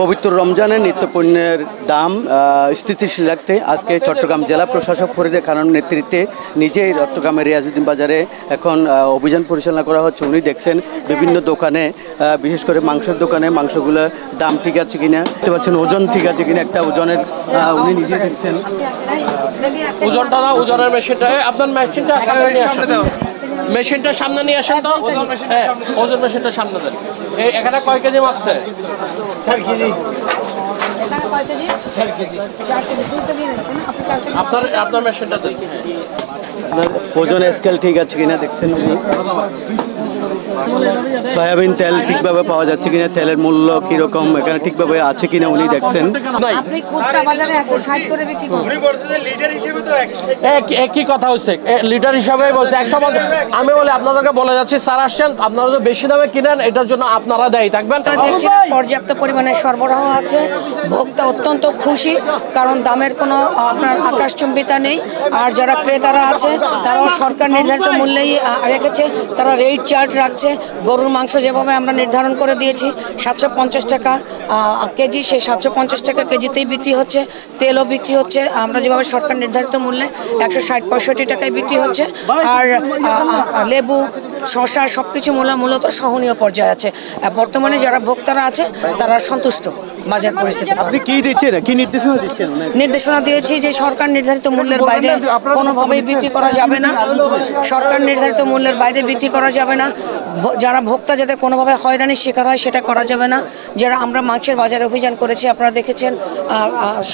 পবিত্র রমজানের নিত্যপণ্যের দাম স্থিতিশীল রাখতে আজকে চট্টগ্রাম জেলা প্রশাসক ফরিদে খানের নেতৃত্বে নিজেই চট্টগ্রামের রিয়াজউদ্দিন বাজারে এখন অভিযান পরিচালনা করা হচ্ছে। উনি দেখছেন বিভিন্ন দোকানে, বিশেষ করে মাংসের দোকানে মাংসগুলোর দাম ঠিক আছে কিনা, দেখতে পাচ্ছেন ওজন ঠিক আছে কিনা, একটা ওজনের উনি নিজে দেখছেন ওজনটা না, ওজনের মেশিনটা আপনার মেশিনটা সামনে নিয়ে আসেন, মেশিনটা সামনে নিয়ে আসেন তো। হ্যাঁ, ওজন মেশিনটা সামনে দেন। এই এখানে কয় কেজি মাপছে? 4 কেজি। এখানে কয় কেজি? 4 কেজি। 4 কেজি। 2 কেজি নিচ্ছেন আপনি 4 কেজি। আপনার মেশিনটা দেন। ওজন স্কেল ঠিক আছে কিনা দেখছেন উনি। সয়াবিন তেল ঠিকভাবে পাওয়া যাচ্ছে কিনা, তেলের মূল্য কিরকম এখানে ঠিকভাবে আছে কিনা উনি দেখছেন। আপনি খুচরা বাজারে 160 করে বিক্রি করেন। উনি বলছেন লিটার হিসেবে তো 160। কি কথা হচ্ছে? লিটার হিসাবে বলছে 150। আমি বলে আপনাদেরকে বলে যাচ্ছি, স্যার আসছেন, আপনারা তো বেশি দামে কিনেন, এটার জন্য আপনারা দায়ী থাকবেন। দেখছি পর্যাপ্ত পরিমাণে সরবরাহ আছে, ভোক্তা অত্যন্ত খুশি, কারণ দামের কোনো আপনার আকাশচুম্বিতা নেই। আর যারা ক্রেতারা আছে তারাও সরকার নির্ধারিত মূল্যেই রেখেছে, তারা রেট চার্ট রাখছে। গরুর মাংস যেভাবে আমরা নির্ধারণ করে দিয়েছি 750 টাকা কেজি, সেই 750 টাকা কেজিতেই বিক্রি হচ্ছে। তেলও বিক্রি হচ্ছে আমরা যেভাবে সরকার নির্ধারিত মূল্যে 160-65 টাকায় বিক্রি হচ্ছে। আর লেবু, শসা সবকিছু মূলত সহনীয় পর্যায়ে আছে। বর্তমানে যারা ভোক্তারা আছে তারা সন্তুষ্ট বাজার পরিস্থিতি। আপনি কি দিচ্ছেন, কি নির্দেশনা দিচ্ছেন? নির্দেশনা দিয়েছি যে সরকার নির্ধারিত মূল্যের বাইরে কোনোভাবেই বিক্রি করা যাবে না, সরকার নির্ধারিত মূল্যের বাইরে বিক্রি করা যাবে না। যারা ভোক্তা যাতে কোনোভাবে হয়রানির শিকার হয় সেটা করা যাবে না। যারা আমরা মাংসের বাজারে অভিযান করেছি, আপনারা দেখেছেন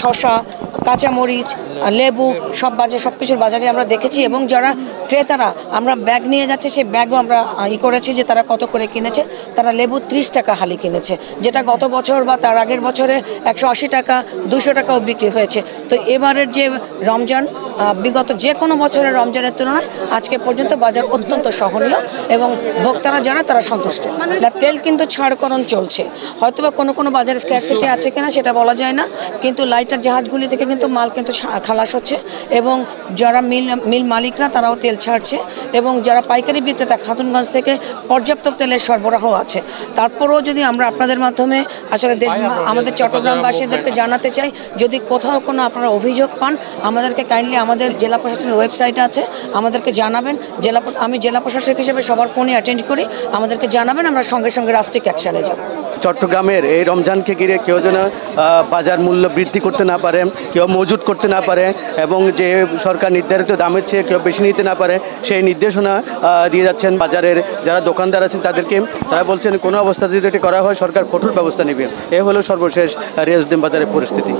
শসা, কাঁচামরিচ, লেবু সব কিছুর বাজারে আমরা দেখেছি। এবং যারা ক্রেতারা আমরা ব্যাগ নিয়ে যাচ্ছে, সেই ব্যাগও আমরা করেছি যে তারা কত করে কিনেছে। তারা লেবু 30 টাকা হালি কিনেছে, যেটা গত বছর বা তার আগের বছরে 180 টাকা 200 টাকাও বিক্রি হয়েছে। তো এবারের যে রমজান, বিগত যে কোনো বছরের রমজানের তুলনায় আজকে পর্যন্ত বাজার অত্যন্ত সহনীয় এবং ভোক্তারা যারা তারা সন্তুষ্ট। তেল কিন্তু ছাড়করণ চলছে, হয়তোবা কোনো বাজারে স্ক্যারসিটি আছে কিনা সেটা বলা যায় না, কিন্তু লাইটার জাহাজগুলি থেকে কিন্তু মাল কিন্তু খালাস হচ্ছে এবং যারা মিল মালিকরা তারাও তেল ছাড়ছে এবং যারা পাইকারি বিক্রেতা খাতুনগঞ্জ থেকে পর্যাপ্ত তেলের সরবরাহ আছে। তারপরেও যদি আমরা আপনাদের মাধ্যমে আসলে আমাদের চট্টগ্রামবাসীদেরকে জানাতে চাই, যদি কোথাও কোনো আপনারা অভিযোগ পান আমাদেরকে কাইন্ডলি আমাদের জেলা প্রশাসনের ওয়েবসাইট আছে, আমাদেরকে জানাবেন। আমি জেলা প্রশাসক হিসেবে সবার ফোনে অ্যাটেন্ড করি, আমাদেরকে জানাবেন, আমরা সঙ্গে সঙ্গে রাষ্ট্রিক অ্যাকশানে যাব। চট্টগ্রামের এই রমজানকে ঘিরে কেউ যেন বাজার মূল্য বৃদ্ধি করতে না পারে, কেউ মজুত করতে না পারে এবং যে সরকার নির্ধারিত দামের চেয়ে কেউ বেশি নিতে না পারে সেই নির্দেশনা দিয়ে যাচ্ছেন বাজারের যারা দোকানদার আছেন তাদেরকে। তারা বলছেন কোনো অবস্থা যদি এটি করা হয় সরকার কঠোর ব্যবস্থা নেবে। এ হলো সর্বশেষ রিয়াজউদ্দিন বাজারের পরিস্থিতি।